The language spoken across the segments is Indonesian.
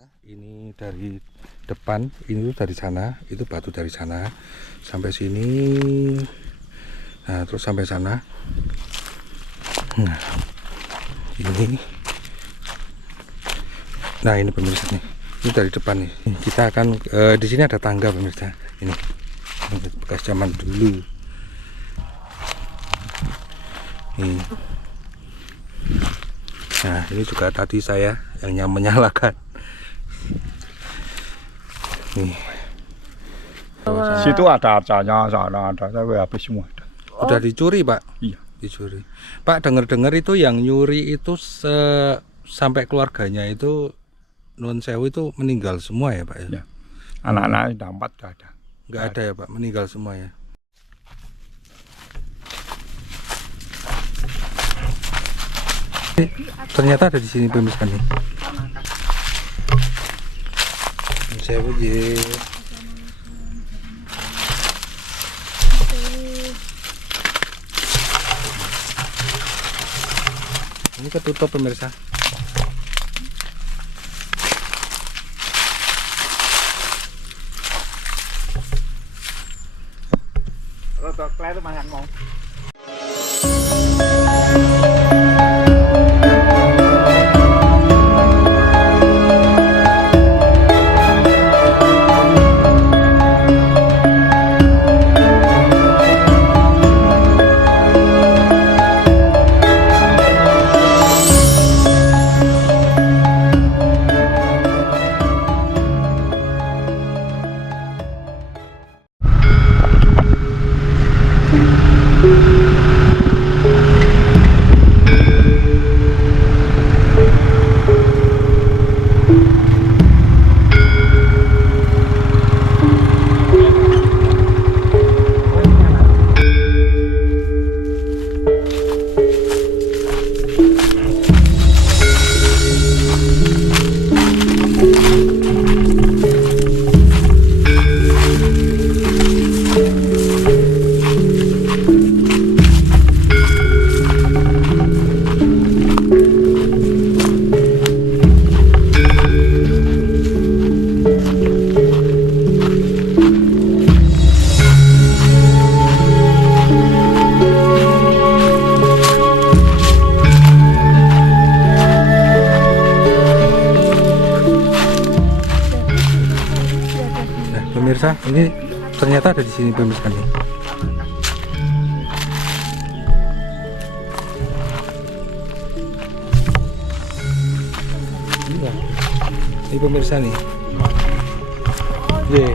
Ini dari depan, ini tuh dari sana, itu batu dari sana sampai sini, nah terus sampai sana. Nah ini pemirsa nih, ini dari depan nih. Kita akan di sini ada tangga pemirsa, ini bekas zaman dulu. Nih. Nah ini juga tadi saya yang menyalakan. Nih. Situ ada arcanya, sana ada, tapi habis semua. Udah dicuri Pak? Iya. Dicuri. Pak, dengar-dengar itu yang nyuri itu sampai keluarganya itu Nuwun Sewu itu meninggal semua ya Pak ya? Ya. Anak-anak ada 4 gak ada. Nggak ada ya Pak, meninggal semua ya? Ternyata ada di sini pemirsa nih. Nuwun Sewu ye. Ini ketutup pemirsa. Rotok kleru banyak mau. Pemirsa, ini ternyata ada di sini pemirsa nih. Ini pemirsa nih. Ye.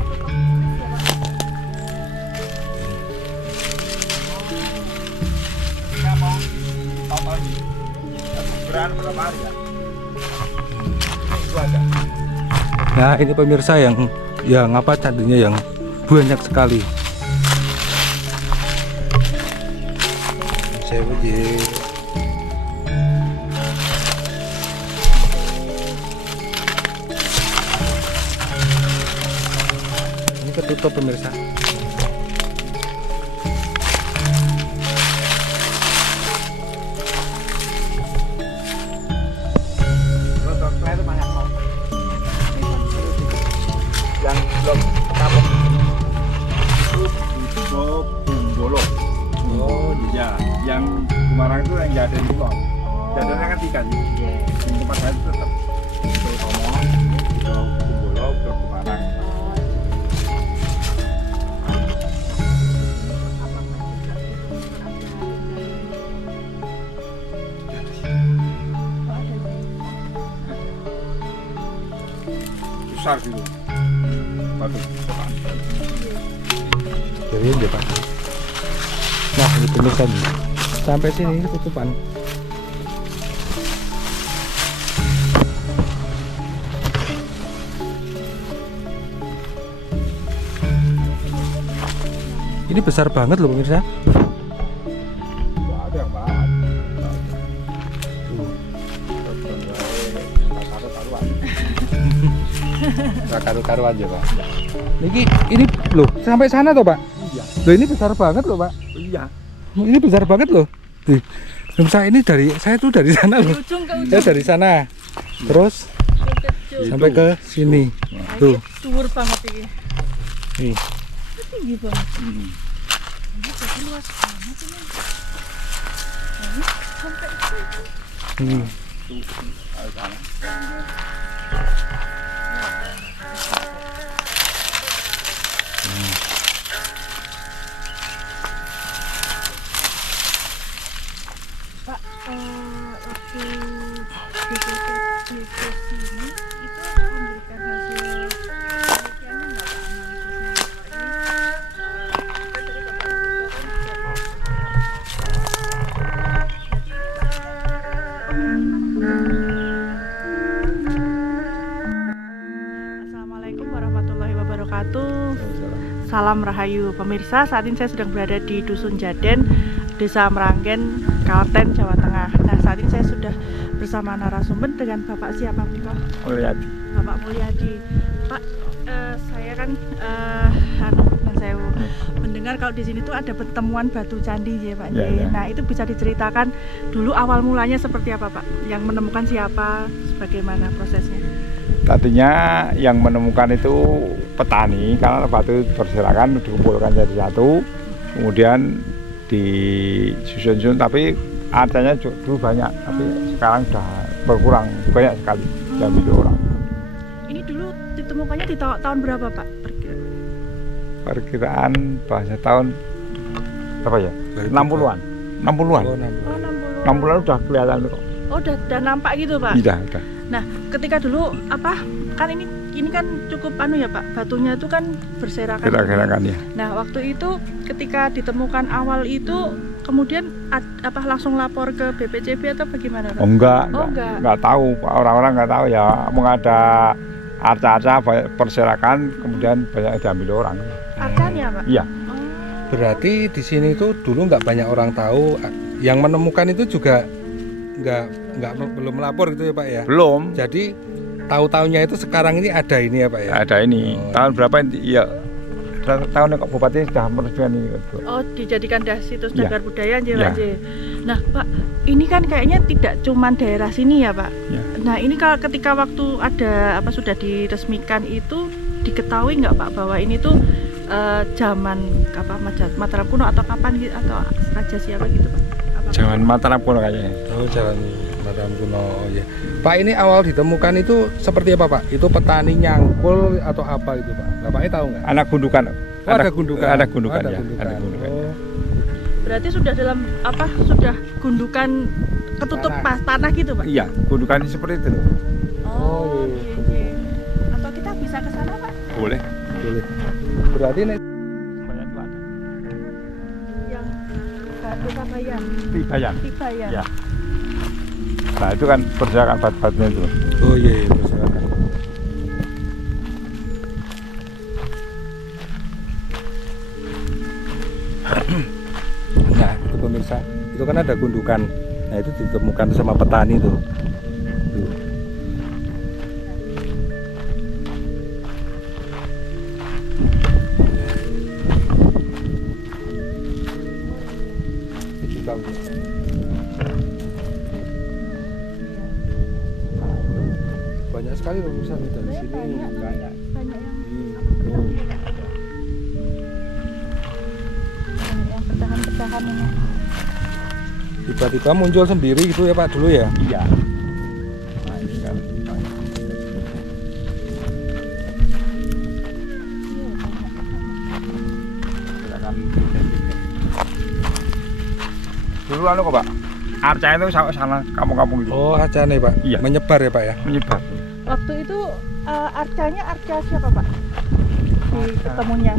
Nah, ini pemirsa yang apa tadinya yang banyak sekali. Sewu ye. Ini ketutup pemirsa. Rotok kleru banyak mau. Yang belum kapok itu Bumbolo. Oh iya, yang Semarang itu yang Jaden itu loh. Jadennya kan 3 nih. Yang tempat saya itu tetap itu Tomo, itu Bumbolo, itu Semarang. Besar gitu. Batu. Jadi dia Pak. Nah, ini pemirsa nih. Sampai sini ketutupan. Ini besar banget loh pemirsa. Nggak ada yang bahan. Nggak karu-karuan aja Pak. Ini loh sampai sana toh Pak. Iya. Loh ini besar banget loh Pak. Iya. Ini besar banget loh. Saya ini saya tuh dari sana loh. ujung ke ujung. Saya dari sana. Terus sampai ke sini. Tuh. Dhuwur banget ini. Nih. Tinggi banget. Ini jadi luas banget ini. Ini sampai sini. Pak, waktu BPT sini itu memberikan hasil penelitiannya nggak Pak analisisnya? Assalamualaikum warahmatullahi wabarakatuh. Salam Rahayu pemirsa, saat ini saya sedang berada di Dusun Jaden, Desa Meranggen, Kalten, Jawa Tengah. Nah, saat ini saya sudah bersama narasumber dengan Bapak siapa, Pak? Mulyadi. Bapak Mulyadi. Pak, saya kan saya mendengar kalau di sini tuh ada pertemuan batu candi ya, Pak. Ya. Nah, itu bisa diceritakan dulu awal mulanya seperti apa, Pak? Yang menemukan siapa, bagaimana prosesnya? Tadinya yang menemukan itu petani, karena batu berserakan dikumpulkan jadi satu, kemudian disusun-susun, tapi artanya dulu banyak, tapi sekarang sudah berkurang banyak sekali diambil orang. Ini dulu ditemukannya di tahun berapa, Pak? Perkiraan bahasa tahun apa ya? 60-an. 60-an. Oh, 60. Oh, 60-an udah kelihatan kok. Oh, udah nampak gitu, Pak? Udah. Nah, ketika dulu kan ini kan cukup ya, Pak, batunya itu kan berserakan. Gerak-gerakan ya. Nah, waktu itu ketika ditemukan awal itu kemudian langsung lapor ke BPCB atau bagaimana, Pak? Oh enggak. Enggak Tahu, orang-orang enggak tahu ya, ada arca-arca berserakan, kemudian banyak diambil orang. Arcanya, Pak? Iya. Oh. Berarti di sini itu dulu nggak banyak orang tahu. Yang menemukan itu juga belum melapor gitu ya, Pak ya? Belum. Jadi tahu-taunya itu sekarang ini ada ini ya, Pak ya? Ada ini. Oh. Tahun berapa ini? Iya. Tahun kok Bupati sudah meresmikan ini. Oh, dijadikan situs Iya. cagar budaya aja, Iya. Pak. Nah, Pak, ini kan kayaknya tidak cuma daerah sini ya, Pak. Iya. Nah, ini kalau ketika waktu ada sudah diresmikan itu diketahui nggak, Pak, bahwa ini tuh zaman Mataram kuno atau kapan gitu, atau raja siapa gitu, Pak? Jangan Mataram kuno kayaknya. Oh, jalan Mataram kuno. Oh, ya. Pak, ini awal ditemukan itu seperti apa, Pak? Itu petani nyangkul atau apa itu, Pak? Bapaknya tahu nggak? Anak gundukan. Oh, ada gundukan. Ada gundukan Oh, ya. Ada gundukan. Oh. Berarti sudah dalam sudah gundukan ketutup tanah gitu, Pak? Iya, gundukan seperti itu. Oh, iya. Atau kita bisa ke sana, Pak? Boleh. Boleh. Berarti nih Banyak tuh ada. Yang batu Kabayan. Tibayan. Tibayan. Ya. Nah, itu kan berserakan batu-batunya itu. oh iya, silakan. Nah, itu pemirsa, itu kan ada gundukan. Nah, itu ditemukan sama petani tuh. Tuh. Itu tahu. Banyak sekali pemirsa nih dari sini. Banyak yang Oh. banyak yang pecahan-pecahan ini. Tiba-tiba muncul sendiri gitu ya, Pak, dulu ya? Iya. Nah, ini kan. Dulu kok, Pak. Arca itu sampai sana kampung-kampung itu. Oh, aja nih, Pak. Iya. Menyebar ya, Pak ya? Menyebar. Waktu itu arcanya arca siapa, Pak? Di ketemunya.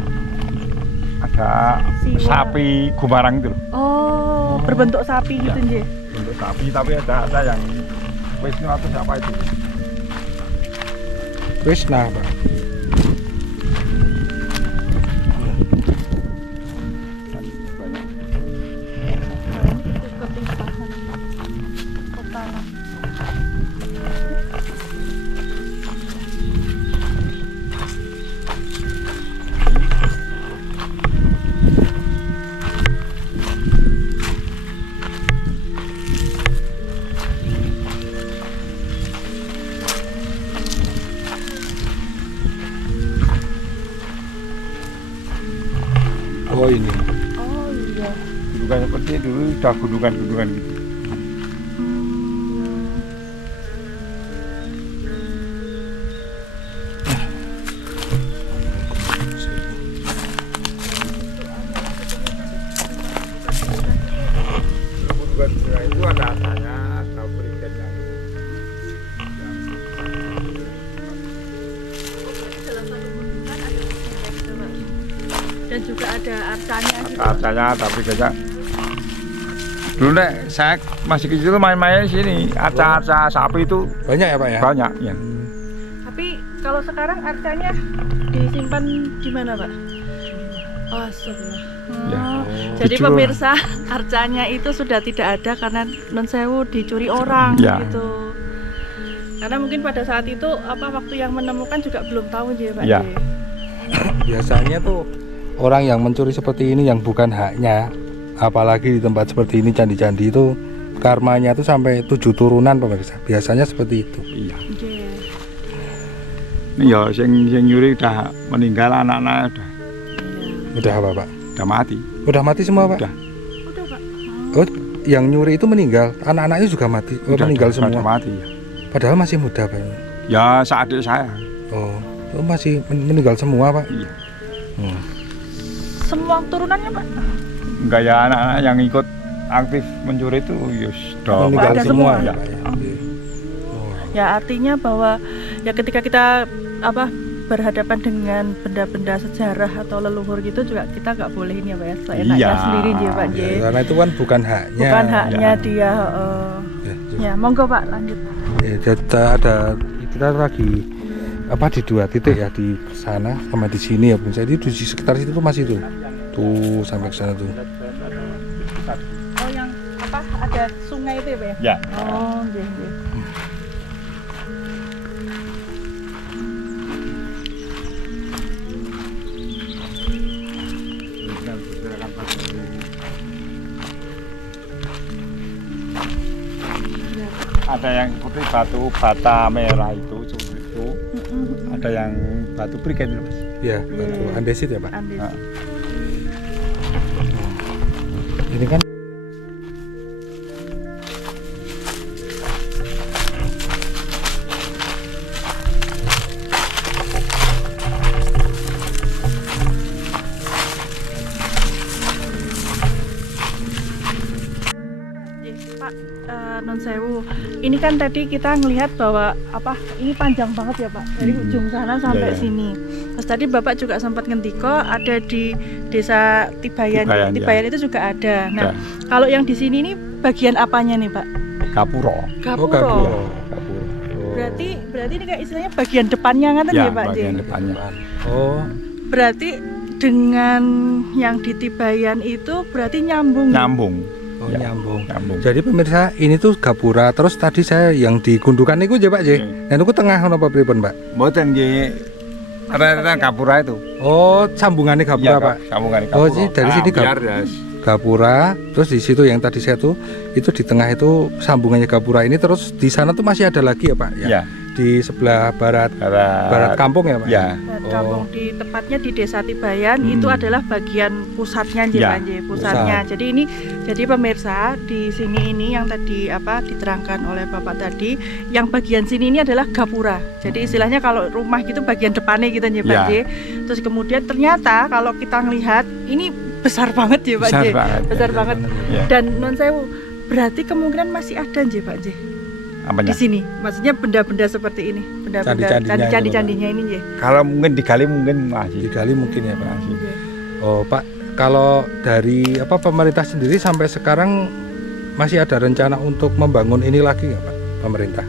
Ada Siwa. sapi gumarang itu. Oh, berbentuk sapi gitu, Nje. Bentuk sapi, tapi ada yang Wisnu atau siapa itu. Krishna, Pak. Ketimpahan tanah. Oh ini. Oh iya. Gunungan seperti dulu sudah gunungan-gunungan gitu. Gunungan itu ada asanya, ada berikan yang Dan juga ada arcanya gitu. katanya tapi kayaknya dulu nek saya masih kecil main-main di sini arca-arca sapi itu Banyak ya Pak ya? banyak ya. Tapi kalau sekarang arcanya disimpan di mana, Pak? Oh, sebelah. Ya. Jadi Dijual. pemirsa, arcanya itu sudah tidak ada karena non sewu dicuri orang Ya. gitu. Karena mungkin pada saat itu waktu yang menemukan juga belum tahu ya, Pak. Ya. J. Biasanya tuh orang yang mencuri seperti ini yang bukan haknya, apalagi di tempat seperti ini candi-candi itu karmanya tuh sampai 7 turunan pemirsa. Biasanya seperti itu. Iya. J. Ini ya sing nyuri udah meninggal anak-anak udah Udah apa Pak? mati. Udah mati semua Pak? Udah. Udah, Pak. Oh, yang nyuri itu meninggal, anak-anaknya juga mati. Oh, meninggal udah semua. mati ya. Padahal masih muda Pak. Ya seadik saya. Oh, masih meninggal semua Pak. Iya. Semua turunannya, Pak. Enggak ya anak-anak yang ikut aktif mencuri itu ya sudah Meninggal ada semua semua. ya Pak ya. Oh. Ya artinya bahwa ya ketika kita berhadapan dengan benda-benda sejarah atau leluhur gitu juga kita nggak boleh ini ya Pak ya, seenaknya Iya. sendiri ya Pak J. Ya, karena itu kan bukan haknya. Bukan haknya Ya. dia. Ya, Ya monggo Pak lanjut. kita kita lagi di 2 titik ya, di sana sama di sini ya pemirsa. Jadi di sekitar situ tuh masih tuh sampai ke sana tuh. Oh yang ada sungai itu ya Pak ya? Ya. Oh iya. Iya. Ada yang seperti batu bata merah itu seperti itu. Ada yang batu briket itu Mas. Ya, batu andesit ya Pak. Andes. Nah. Ini kan Pak non sewu, ini kan tadi kita ngelihat bahwa ini panjang banget ya Pak dari ujung sana sampai Ya. sini. Terus tadi Bapak juga sempat ngendiko ada di desa Tibayan. Tibayan, Tibayan ya. itu juga ada. Nah, Ya. kalau yang di sini ini bagian apanya nih Pak? Gapuro. Gapuro. Gapuro. Berarti ini kayak istilahnya bagian depannya kan ya, Pak J? bagian depannya. Oh, Berarti dengan yang di Tibayan itu berarti nyambung. Nyambung. ya, nyambung. Nyambung. Jadi pemirsa, ini tuh gapura. Terus tadi saya yang di gundukan itu ya Pak J. Nah, itu tengah apa pripun Pak? Mboten nggih. Ada gapura itu. Oh, sambungannya gapura Pak. Sambungan Oh, gapura. jadi dari sini biar Gapura, terus di situ yang tadi saya tuh itu di tengah itu sambungannya Gapura ini, terus di sana tuh masih ada lagi ya Pak ya? ya. Di sebelah barat kampung ya Pak? Ya. Dan Oh. kampung di tepatnya di Desa Tibayan itu adalah bagian pusatnya J, Ya, Pak J, pusatnya. Jadi pemirsa di sini ini yang tadi diterangkan oleh Bapak tadi, yang bagian sini ini adalah gapura. Jadi istilahnya kalau rumah gitu bagian depannya gitu J, Pak Ya. J. Terus kemudian ternyata kalau kita ngelihat ini besar banget ya Pak Besar J. banget. Besar banget. Ya. Dan non sewu, berarti kemungkinan masih ada J, Pak J. Apanya? Di sini, maksudnya benda-benda seperti ini, benda-benda Candi-candinya candi-candinya ini J. Kalau mungkin digali mungkin masih. Digali mungkin ya Pak. Masih. Oh Pak, kalau dari pemerintah sendiri sampai sekarang masih ada rencana untuk membangun ini lagi nggak Pak? Pemerintah?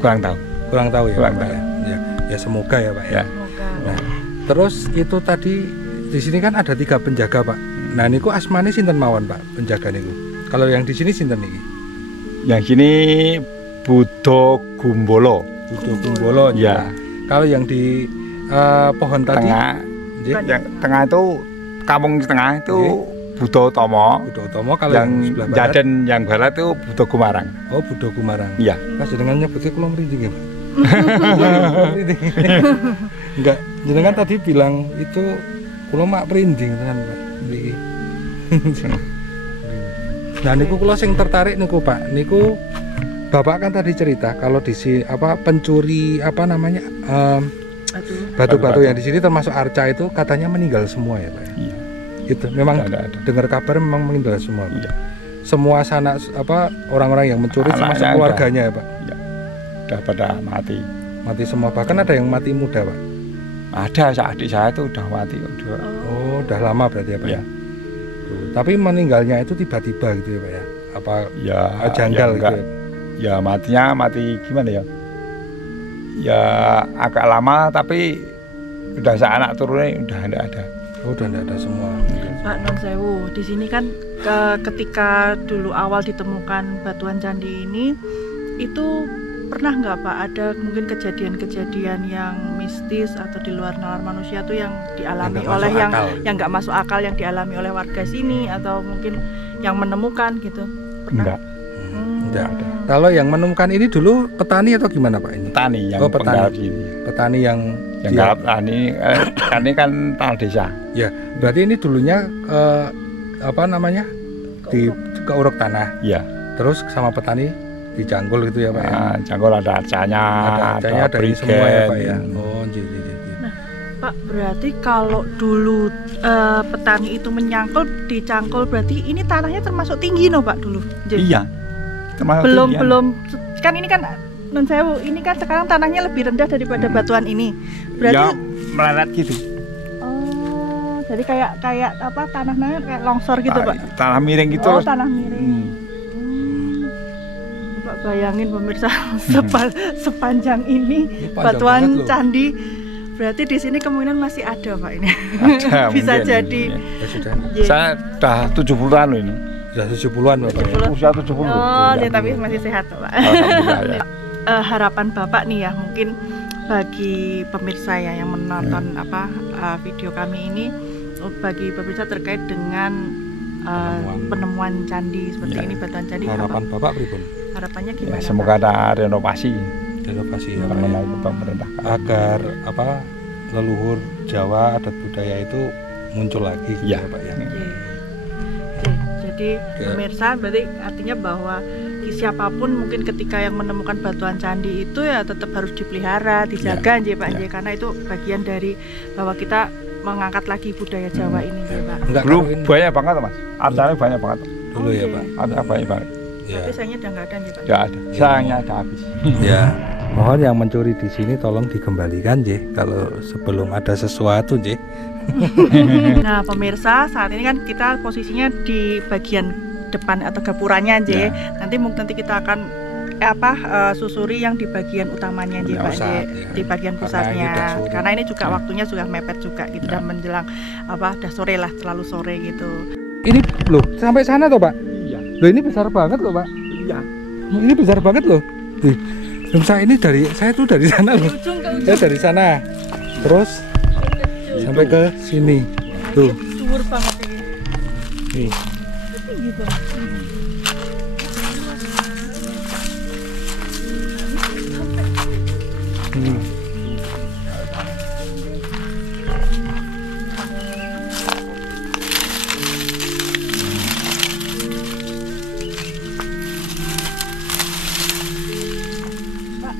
Kurang tahu. Kurang tahu ya Kurang Pak tahu. ya? Ya semoga ya Pak ya. Ya. Semoga. Nah, terus itu tadi di sini kan ada 3 penjaga Pak. Nah niku asmane sinten mawon Pak penjaga niku? Kalau yang di sini sinten niki? Yang sini Budo Gumbolo. Budo Gumbolo. Ya. Kalau yang di pohon tadi, Tengah. Nggih, Yang tengah itu kampung tengah itu Budo Tomo. Budo Utomo. Kalau Yang yang sebelah barat, Jaden yang barat itu Budo Gumarang. oh Budo Gumarang. Iya. Pas jenengan nyebutnya kula merinding ya Pak. Enggak, jenengan tadi bilang itu Kula mak prinding tenan Pak niki. Nah niku kula sing tertarik niku Pak. Niku Bapak kan tadi cerita kalau di sini pencuri batu-batu yang di sini termasuk arca itu katanya meninggal semua ya Pak. Iya. Itu memang Ada. dengar kabar memang meninggal semua. Pak. Iya. Semua sanak orang-orang yang mencuri termasuk Anaknya keluarganya ya Pak. Iya. Udah pada mati. Mati semua. Bahkan ada yang mati muda Pak. Ada adik saya itu udah mati udah. Oh, udah lama berarti ya Pak. Iya. Tapi meninggalnya itu tiba-tiba gitu ya Pak ya. Apa Ya janggal ya, gitu ya? Ya matinya mati gimana ya? Ya agak lama tapi udah anak turunnya udah enggak ada. Oh, udah enggak ada semua. Pak Non Sewu, di sini kan ketika dulu awal ditemukan batuan candi ini, itu pernah nggak Pak ada mungkin kejadian-kejadian yang mistis atau di luar nalar manusia tuh yang dialami oleh yang nggak masuk akal yang dialami oleh warga sini atau mungkin yang menemukan gitu? Pernah? Enggak. Enggak ada. Kalau yang menemukan ini dulu petani atau gimana Pak ini? Petani yang Oh, petani. penggarap sini. Petani yang Yang garap ini kan tanah desa. Ya, berarti ini dulunya keuruk tanah. Iya. Terus sama petani dicangkul gitu ya Pak ya. Nah, Cangkul ada arcanya, Ada ini semua ya Pak ya. brigen. Oh, jadi. Pak, berarti kalau dulu petani itu dicangkul berarti ini tanahnya termasuk tinggi no Pak dulu? Iya. Termasuk tinggian. Belum kan ini kan Non Sewu, ini kan sekarang tanahnya lebih rendah daripada batuan ini. Berarti Ya melarat gitu. oh, jadi kayak apa tanahnya kayak longsor gitu Pak? Tanah miring gitu. Oh, tanah miring. Bapak bayangin pemirsa sepanjang ini Ini panjang batuan banget loh. candi. Berarti di sini kemungkinan masih ada Pak ini. Ada, Bisa mungkin. jadi. Iya. Ya sudah. Iya. Saya udah 70-an loh ini. Sudah 70-an Bapak. 70. Usia 70. Oh, ya, tapi masih sehat Pak. Alhamdulillah ya. Harapan Bapak nih ya mungkin bagi pemirsa ya yang menonton video kami ini, bagi pemirsa terkait dengan penemuan candi seperti Ya. ini, batuan candi, Harapan Bapak pripun? harapannya Ya, gimana? semoga ada renovasi Renovasi ya Pak. mengenai pemerintah. Agar leluhur Jawa adat budaya itu muncul lagi gitu Ya. ya Pak ya. Pak? Oke. Jadi pemirsa berarti artinya bahwa siapapun mungkin ketika yang menemukan batuan candi itu ya tetap harus dipelihara, dijaga nggih Pak Ya. nggih, karena itu bagian dari bahwa kita mengangkat lagi budaya Jawa ini nggih Pak. Enggak Dulu kalau ini banyak banget Mas. Artanya banyak banget. dulu ya Pak. Ada banyak banget. Ya. Tapi sayangnya udah nggak ada nggih Pak. Ya ada. Sayangnya ada habis. Ya. Mohon yang mencuri di sini tolong dikembalikan nggih kalau sebelum ada sesuatu nggih. Nah pemirsa, saat ini kan kita posisinya di bagian depan atau gapuranya aja. Ya. Nanti kita akan susuri yang di bagian utamanya aja Pak, Pusat, J. ya. Di bagian Karena pusatnya. ini udah sore. Karena ini juga waktunya sudah mepet juga gitu dan menjelang udah sore lah, terlalu sore gitu. Ini loh, sampai sana toh Pak. Iya. Loh ini besar banget loh Pak. Iya. Ini besar banget loh. Nih, saya tuh dari sana loh. Ujung ke ujung. Saya dari sana. Terus sampai ke sini. Tuh. Subur banget ini. Nih. Tinggi banget. Hmm. Pak,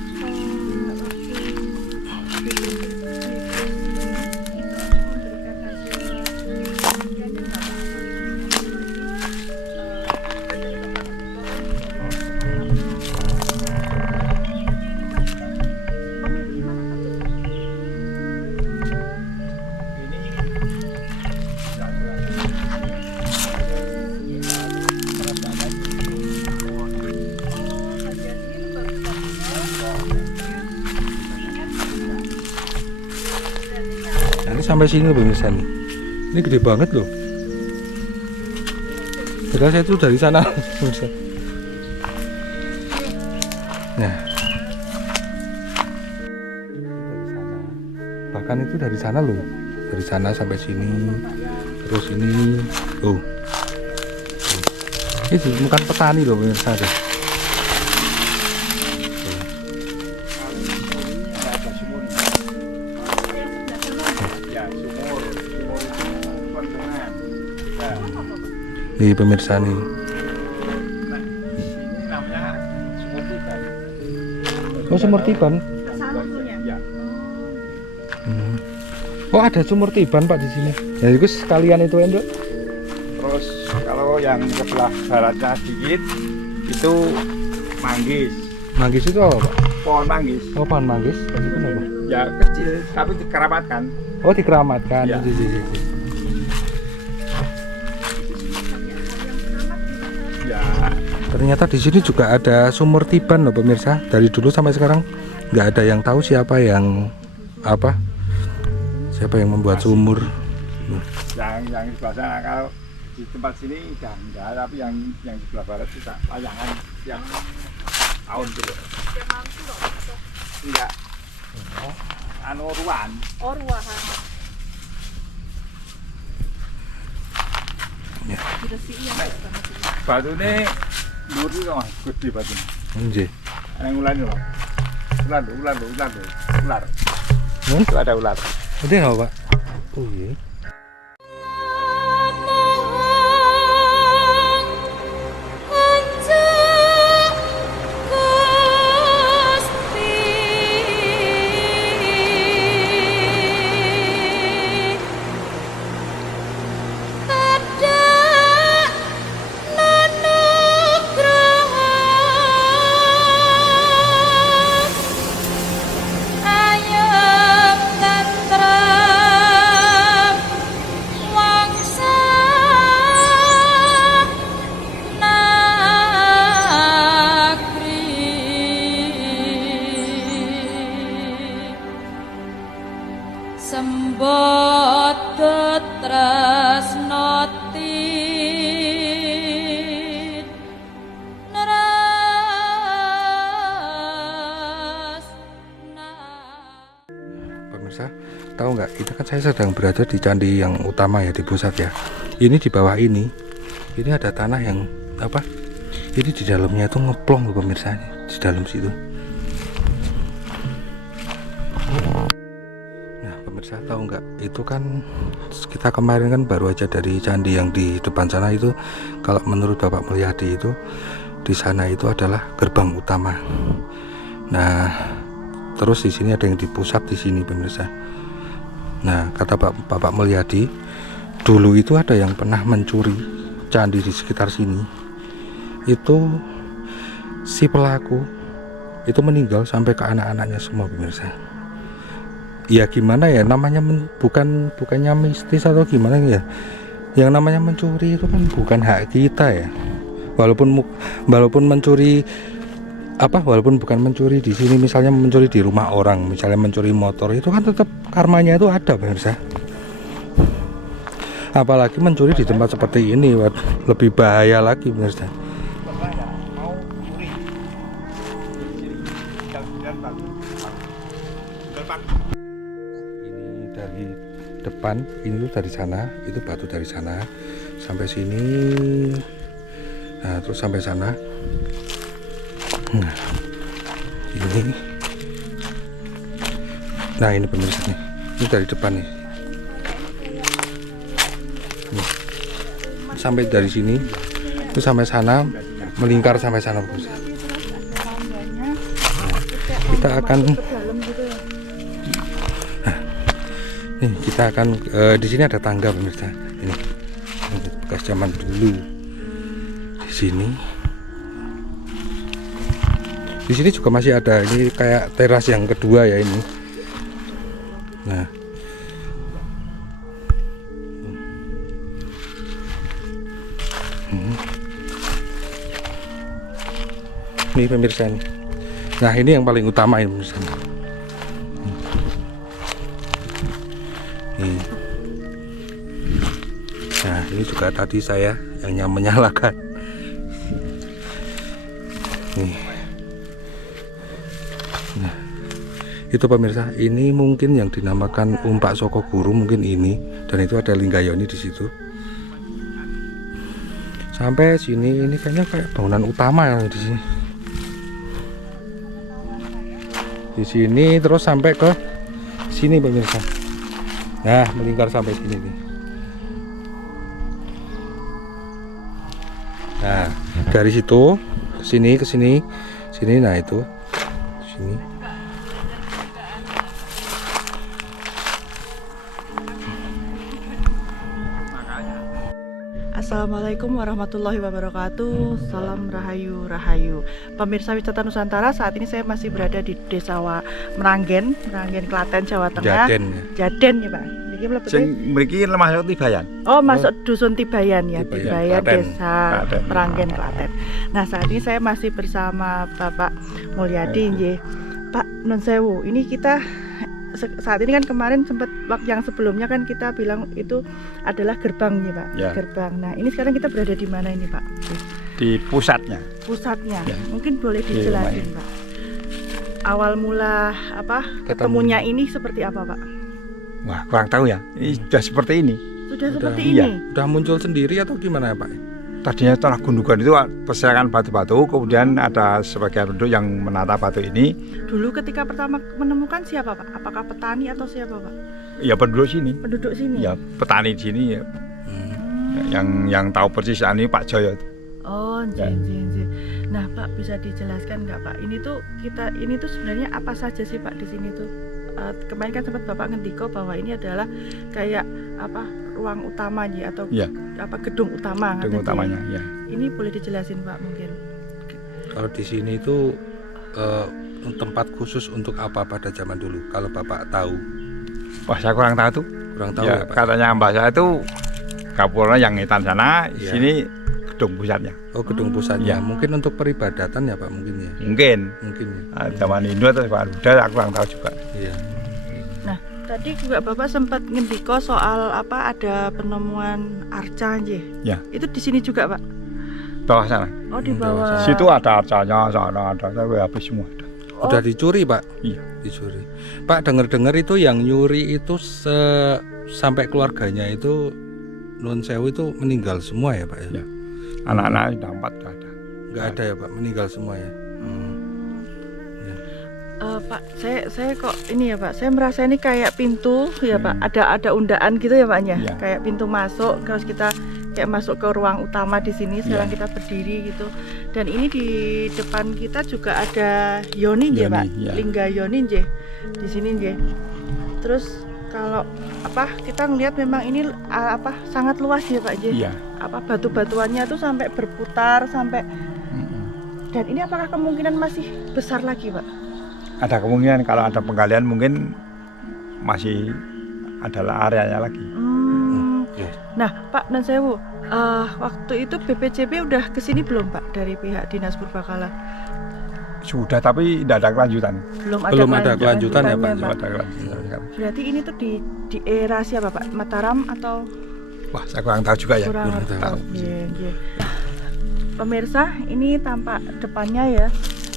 Nanti sampai sini loh pemirsa nih. Ini gede banget loh. Padahal saya tuh dari sana pemirsa. Nah. Dari sana. Bahkan itu dari sana loh. Dari sana sampai sini. Terus ini. Tuh. Ini bukan petani loh pemirsa deh. Ya, sumur itu Nih pemirsa nih. Nah, ini namanya sumur tiban. Oh, sumur tiban. Ya. Oh, ada sumur tiban Pak di sini. Ya itu sekalian itu Endok. Terus kalau yang sebelah baratnya sedikit itu manggis. Manggis itu apa Pak? Pohon manggis. Oh, pohon manggis. Itu apa? Ya kecil tapi dikeramatkan. Oh, dikeramatkan. Ya. Iya. Ya. Ternyata di sini juga ada sumur tiban loh pemirsa. Dari dulu sampai sekarang nggak ada yang tahu siapa yang membuat sumur. Yang di sebelah sana kalau di tempat sini udah enggak, tapi yang di sebelah barat juga layangan yang tahun dulu. Enggak. Anu ruan. Oh, ruahan. Ya. Batu ini dhuwur iki kok gede batu. Nggih. Yang ular lho. Ular. Hmm? Itu ada ular. Ini apa Pak? Oh iya. Sembodo tresnoti Pemirsa, tahu nggak? Kita kan saya sedang berada di candi yang utama ya, di pusat ya. Ini di bawah ini ada tanah yang apa? Ini di dalamnya itu ngeplong loh pemirsa, di dalam situ. Nah pemirsa tahu nggak? Itu kan kita kemarin kan baru aja dari candi yang di depan sana itu. Kalau menurut Bapak Mulyadi itu di sana itu adalah gerbang utama. Nah terus di sini ada yang di pusat di sini pemirsa. Nah kata Bapak Mulyadi, dulu itu ada yang pernah mencuri candi di sekitar sini. Itu si pelaku itu meninggal sampai ke anak-anaknya semua pemirsa. Ya gimana ya, namanya bukannya mistis atau gimana ya. Yang namanya mencuri itu kan bukan hak kita ya. Walaupun mencuri walaupun bukan mencuri di sini, misalnya mencuri di rumah orang, misalnya mencuri motor, itu kan tetap karmanya itu ada pemirsa. Apalagi mencuri di tempat seperti ini lebih bahaya lagi pemirsa. Mau curi. Ini dari depan, ini tuh dari sana, itu batu dari sana sampai sini. Nah terus sampai sana. Nah ini, pemirsa nih, ini dari depan nih. Nih. Sampai dari sini, itu sampai sana, melingkar sampai sana pemirsa. Nah, kita akan, nih kita akan di sini ada tangga pemirsa. Ini bekas zaman dulu. Di sini. Di sini juga masih ada, ini kayak teras yang kedua ya ini. Nah, ini pemirsa nih. Nah ini yang paling utama ini pemirsa. Nih. Nah ini juga tadi saya yang menyalakan. Nih. Nah, itu pemirsa, ini mungkin yang dinamakan Umpak Soko Guru, mungkin ini, dan itu ada Linggayoni di situ. Sampai sini ini kayaknya kayak bangunan utama ya di sini. Di sini terus sampai ke sini pemirsa. Nah, melingkar sampai sini nih. Nah, dari situ ke sini, nah itu sini. Assalamualaikum warahmatullahi wabarakatuh. Salam rahayu rahayu. Pemirsa Wisata Nusantara, saat ini saya masih berada di Desa Meranggen, Klaten, Jawa Tengah. Jaden ya, Pak. Niki mlebete. Sing mriki masuk Tibayan. Oh, masuk dusun Tibayan ya, Tibayan Klaten. Desa Meranggen, Klaten. Nah, saat ini saya masih bersama Bapak Mulyadi nggih. Pak Nun Sewu, ini kita saat ini kan kemarin sempat yang sebelumnya kan kita bilang itu adalah gerbang ya Pak, Ya. gerbang. Nah ini sekarang kita berada di mana ini Pak? Di pusatnya. Pusatnya, Ya. Mungkin boleh dijelasin Pak. Awal mula apa ketemunya ini seperti apa Pak? Wah, kurang tahu ya. Ini sudah seperti ini. Sudah seperti iya. ini. Udah muncul sendiri atau gimana ya Pak? Tadinya tanah gundukan itu berserakan batu-batu, kemudian ada sebagian penduduk yang menata batu ini. Dulu ketika pertama menemukan siapa Pak? Apakah petani atau siapa Pak? Ya penduduk sini. Penduduk sini. Ya petani di sini ya. Yang tahu persis ini Pak Joyo. Oh, Ya. nggih. Nah, Pak bisa dijelaskan nggak Pak? Ini tuh sebenarnya apa saja sih Pak di sini tuh? Kemarin kan sempat Bapak ngendiko bahwa ini adalah kayak apa ruang utama ya atau Ya. apa gedung utama. Gedung ngaten, utamanya ya. ya. Ini boleh dijelasin Pak mungkin? Kalau di sini itu tempat khusus untuk apa pada zaman dulu? Kalau Bapak tahu, Wah, saya kurang tahu tuh. kurang tahu Ya, ya Pak. katanya mbak saya itu Kapolres yang ngetan sana, di Ya. sini gedung pusatnya. Oh, gedung pusatnya. Ya. Mungkin untuk peribadatan ya Pak mungkin ya. Mungkin Mungkin ya. zaman Indo atau zaman Buddha, aku kurang tahu juga. Iya. Nah, tadi juga Bapak sempat ngendiko soal apa ada penemuan arca nggih. Ya. Itu di sini juga Pak? Bawah sana. Oh, di bawah bawah. Situ ada arcanya, sana ada, tapi habis semua ada. Oh, Udah dicuri Pak? Iya. Dicuri. Pak, dengar-dengar itu yang nyuri itu sampai keluarganya itu Nun Sewu itu meninggal semua ya Pak ya? Ya. Anak-anak sudah 4 sudah ada. Nggak ada ya Pak, meninggal semua ya. Pak, saya kok ini ya Pak, saya merasa ini kayak pintu ya Pak, ada undaan gitu ya Paknya, Iya. kayak pintu masuk, terus kita kayak masuk ke ruang utama di sini. Sekarang Iya. kita berdiri gitu, dan ini di depan kita juga ada Yoni ya Yoni, Pak, iya. Lingga Yoni nggih, di sini nggih. Terus kalau apa kita ngelihat memang ini apa sangat luas ya Pak nggih. Iya. Apa batu-batuannya tuh sampai berputar sampai, dan ini apakah kemungkinan masih besar lagi Pak? Ada kemungkinan kalau ada penggalian mungkin masih adalah areanya lagi. Ya. Nah, Pak Nun Sewu, waktu itu BPJB udah kesini belum Pak dari pihak Dinas Purbakala? Sudah, tapi tidak ada kelanjutan. Belum ada kelanjutan ya, Pak. Belum ada kelanjutan. Berarti ini tuh di era siapa Pak? Mataram atau Wah, saya kurang tahu juga ya. kurang tahu. tahu? Iya, iya. Pemirsa, ini tampak depannya ya.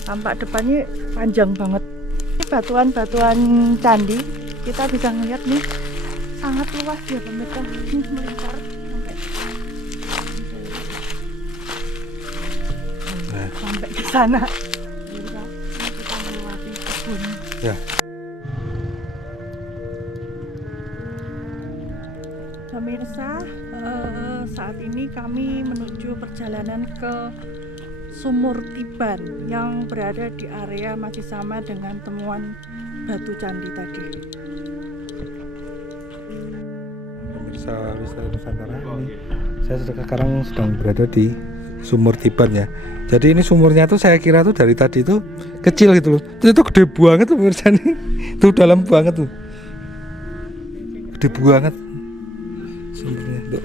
Tampak depannya panjang banget. Ini batuan-batuan candi, kita bisa ngeliat nih sangat luas ya pemirsa. Ini melingkar sampai di sana. Pemirsa, ini kita melewati kebun. Ya. Pemirsa, saat ini kami menuju perjalanan ke Sumur Tiban yang berada di area masih sama dengan temuan batu candi tadi. Pemirsa Wisata Nusantara, ini saya sekarang sedang berada di Sumur Tiban ya. Jadi ini sumurnya tuh saya kira tuh dari tadi tuh kecil gitu loh. Itu gede banget tuh pemirsa nih. Tuh dalam banget tuh. Gede banget sumurnya. Tuh,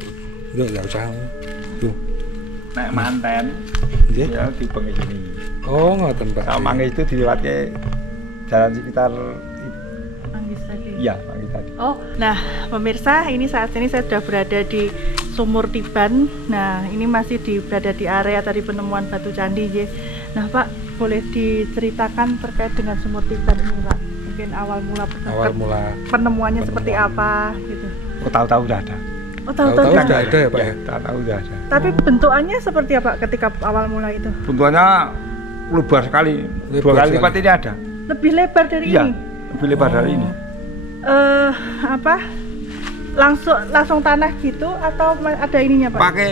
nggak usah. Tuh. Nek manten Nggih. ya di bengi sini. Oh, ngoten Pak. Sama itu dilewati jalan sekitar Manggis tadi. iya, Manggis tadi. Oh, nah pemirsa, ini saat ini saya sudah berada di Sumur Tiban. Nah, ini masih berada di area tadi penemuan batu candi ya. Nah, Pak, boleh diceritakan terkait dengan Sumur Tiban ini, Pak? Mungkin awal mula penemuannya seperti apa gitu. Oh, tahu-tahu udah ada. Oh, Tahu-tahu tahu-tahu sudah ada ya Pak Ya, ya? tahu-tahu udah ada. Tapi bentukannya seperti apa ketika awal mula itu? Bentukannya lebar sekali. Lebar 2 kali sekali. lipat ini ada. Lebih lebar dari Iya, ini? lebih lebar dari ini. Apa? Langsung tanah gitu atau ada ininya Pak? Pakai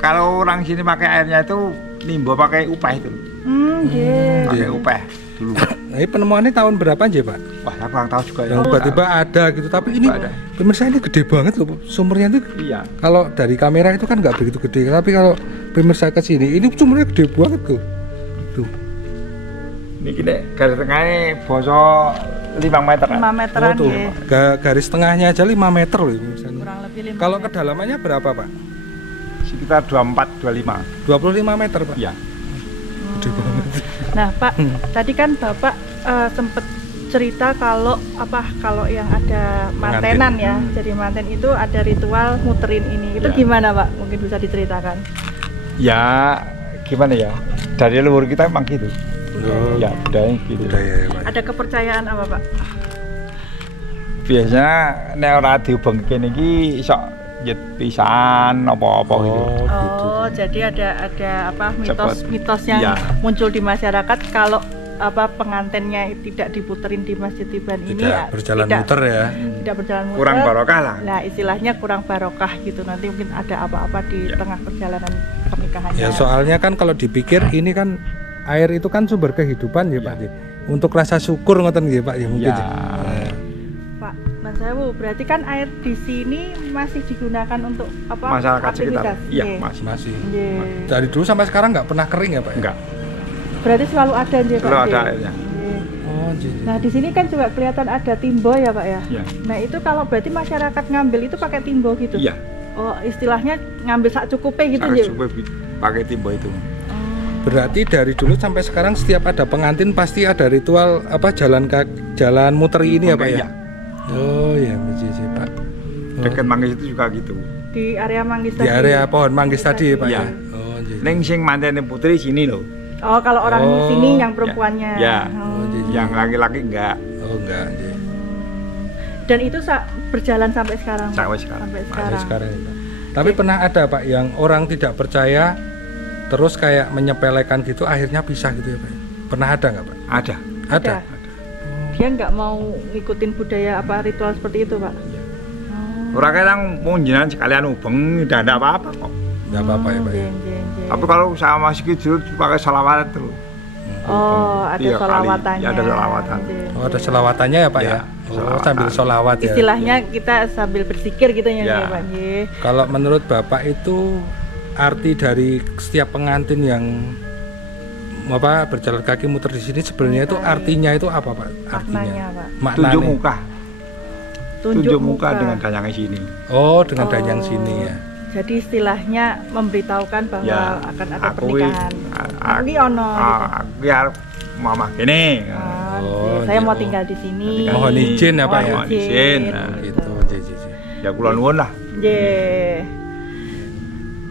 kalau orang sini pakai airnya itu nimbo pakai upah itu. Nggih. Pakai upah dulu. Nah, ini penemuannya tahun berapa aja Pak? Wah, saya kurang tahu juga ya. Yang tiba-tiba ada gitu, tapi ini Ada. pemirsa ini gede banget loh sumurnya itu. Iya. Kalau dari kamera itu kan nggak begitu gede, tapi kalau pemirsa ke sini ini sumurnya gede banget tuh. Tuh. Ini gini, garis tengahnya bosok 5 meter. 5 meteran tuh. nggih. Garis tengahnya aja 5 meter loh pemirsa ini. Kurang lebih 5. Kalau kedalamannya berapa Pak? Sekitar 24-25. 25 meter Pak. Iya. Gede banget. Nah, Pak, tadi kan Bapak sempet cerita kalau yang ada mantenan ya. Jadi manten itu ada ritual muterin ini. Itu Ya. gimana, Pak? Mungkin bisa diceritakan. Ya, gimana ya? Dari luar kita emang gitu. Oh, Ya, budaya gitu. budaya ya Pak. Ada kepercayaan apa, Pak? Biasanya nek ora dihubung kene iki iso jet pisan apa-apa gitu. Oh, gitu. Oh, jadi ada apa Cepet. mitos yang Ya. muncul di masyarakat kalau pengantennya tidak diputerin di Masjid Tiban ini Tidak berjalan muter ya. tidak berjalan muter. Kurang barokah lah. Nah, istilahnya kurang barokah gitu. Nanti mungkin ada apa-apa di Ya. tengah perjalanan pernikahannya. Ya soalnya kan kalau dipikir ini kan air itu kan sumber kehidupan ya Pak. Untuk rasa syukur ngoten nggih Pak ya mungkin. Ya. Nah, Pak Mas Sewu, berarti kan air di sini masih digunakan untuk apa? Masyarakat sekitar. aktivitas? Iya, Nggih. masih. masih. Nggih. Dari dulu sampai sekarang nggak pernah kering ya Pak? Ya? Enggak. Berarti selalu ada nggih, Pak? Selalu ada Nggih. airnya. Nggih. Oh, jadi. Nah, di sini kan juga kelihatan ada timbo ya, Pak ya? Iya. Nah, itu kalau berarti masyarakat ngambil itu pakai timbo gitu? Iya. Oh, istilahnya ngambil sak cukupnya gitu Sangat ya? cukup pakai timbo itu. Berarti dari dulu sampai sekarang setiap ada pengantin pasti ada ritual apa jalan muter ini ya Pak ya? Iya. Oh ya, sih Pak. Oh, Dekat Manggis itu juga gitu. Di area Manggis di tadi? area pohon manggis tadi ya Pak Iya. ya? Oh, jadi. Neng sing mantene putri sini loh. Oh, kalau orang Oh, sini yang perempuannya? Ya. Oh. jadi. Yang laki-laki enggak. Oh enggak, jadi. Dan itu berjalan sampai sekarang? Pak? Sampai sekarang. Sampai Ada sekarang. sekarang ya, Pak. Tapi pernah ada Pak yang orang tidak percaya terus kayak menyepelekan gitu akhirnya pisah gitu ya Pak? Pernah ada nggak Pak? Ada. Ada. Dia nggak mau ngikutin budaya apa ritual seperti itu, Pak? Iya. Oh. Orang kadang mau jenengan sekalian ubeng tidak ada apa-apa kok. Nggak apa-apa ya Pak ya? Jeng, jeng, jeng. Tapi kalau sama masih dulu pakai salawat terus. Oh, ada Tiga kali. solawatannya. Ya, ada solawatan. Jeng, Oh ada jeng. selawatannya ya Pak ya? Ya, Oh selawatan. sambil solawat ya? Istilahnya kita sambil berzikir gitu ya, Ya. Pak. Nggih. Kalau menurut Bapak itu arti dari setiap pengantin yang berjalan kaki muter di sini sebenarnya itu artinya itu apa Pak? Maknanya, Pak. Maknanya. Tunjuk muka. Tunjuk muka dengan danyangnya sini. Oh dengan Oh. danyang sini ya. Jadi istilahnya memberitahukan bahwa Ya, akan ada aku pernikahan. Aku ki ono gitu. Aku ya mama gini. Oh, saya mau gitu. tinggal di sini. Tinggal Mohon di- izin ya Pak ya? Mohon izin. Nah, Gitu. Jadi. Ya kula nuwun lah. Nggih.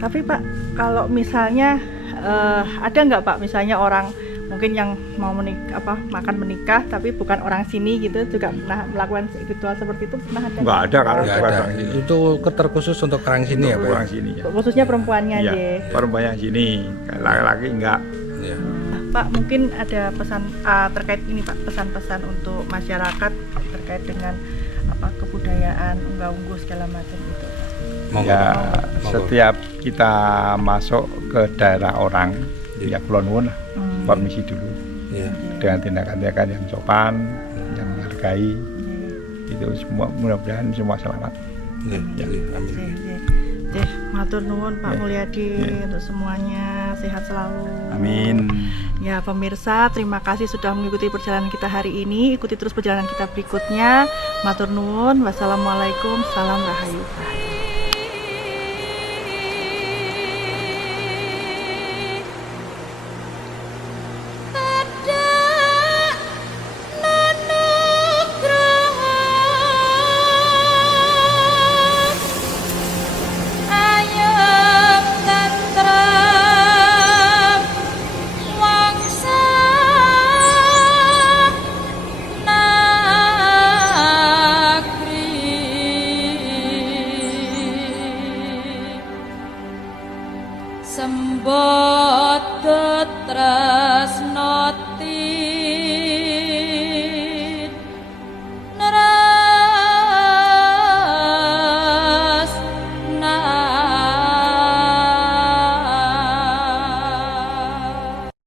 Tapi Pak, kalau misalnya ada nggak Pak, misalnya orang mungkin yang mau makan menikah tapi bukan orang sini gitu juga pernah melakukan ritual seperti itu, pernah ada? Enggak ada kalau Nggak bukan ada. orang sini. Itu terkhusus untuk orang sini ya Pak? ya? Orang sini ya. Khususnya perempuannya Iya, nggih. perempuan yang sini. Laki-laki enggak. Iya. Pak, mungkin ada pesan terkait ini Pak, pesan-pesan untuk masyarakat terkait dengan kebudayaan unggah-ungguh segala macam gitu. Monggo, Ya, Pak. Monggo. setiap kita masuk ke daerah orang, Iya. ya kula nuwun lah. Permisi dulu Iya. dengan tindakan-tindakan yang sopan, yang menghargai. Itu semua mudah-mudahan semua selamat. Iya. Ya. Iya. Amin. Matur nuwun Pak Ya. Mulyadi Ya. untuk semuanya, sehat selalu. Amin. Ya pemirsa, terima kasih sudah mengikuti perjalanan kita hari ini. Ikuti terus perjalanan kita berikutnya. Matur nuwun. Wassalamualaikum. Salam Rahayu.